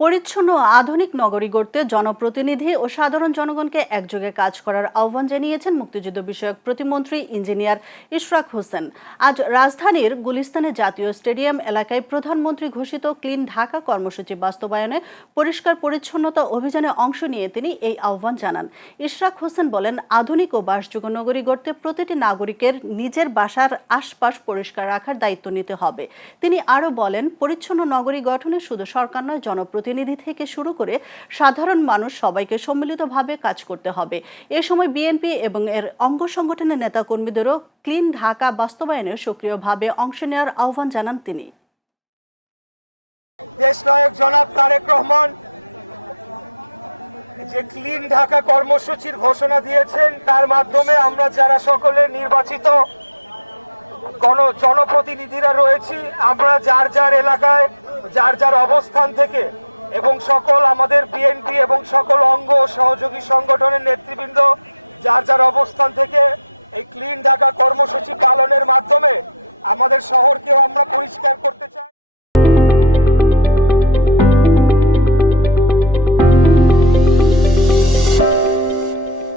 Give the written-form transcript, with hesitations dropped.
পরিচ্ছন্ন ও আধুনিক নগরী গড়তে জনপ্রতিনিধি ও সাধারণ জনগণকে একযোগে কাজ করার আহ্বান জানিয়েছেন মুক্তিযুদ্ধ বিষয়ক প্রতিমন্ত্রী ইঞ্জিনিয়ার ইশরাক হোসেন। আজ রাজধানীর গুলিস্তানে জাতীয় স্টেডিয়াম এলাকায় প্রধানমন্ত্রী ঘোষিত ক্লিন ঢাকা কর্মসূচি বাস্তবায়নে পরিষ্কার পরিচ্ছন্নতা অভিযানে অংশ নিয়ে তিনি এই আহ্বান জানান। ইশরাক হোসেন বলেন, আধুনিক ও বাসযোগ্য নগরী গড়তে প্রতিটি নাগরিকের নিজের বাসার আশপাশ পরিষ্কার রাখার দায়িত্ব নিতে হবে। তিনি আরও বলেন, পরিচ্ছন্ন নগরী গঠনে শুধু সরকার নয়, জনপ্রতিনিধি থেকে শুরু করে সাধারণ মানুষ সবাইকে সম্মিলিতভাবে কাজ করতে হবে। এ সময় বিএনপি এবং এর অঙ্গ সংগঠনের নেতাকর্মীদেরও ক্লিন ঢাকা বাস্তবায়নে সক্রিয়ভাবে অংশ নেওয়ার আহ্বান জানান তিনি। দেশনায়ক জনাব তারেক রহমান যে ক্লিন ঢাকা কর্মসূচির ঘোষণা দিয়েছেন, তার মাধ্যমে আমরা যারা সকলে নির্বাচিত জনপ্রতিনিধিরা রয়েছি, আমরা যার যার এলাকায় যার যার অবস্থান থেকে এবং সকল আমাদের বিএনপি এবং সকল অঙ্গ সহযোগী সংগঠনের নেতৃবৃন্দ যার যার অবস্থান থেকে এই ক্লিন ঢাকা কর্মসূচি পালনের মাধ্যমে আমাদের শহরকেও আমরা পরিষ্কার করতে চাই।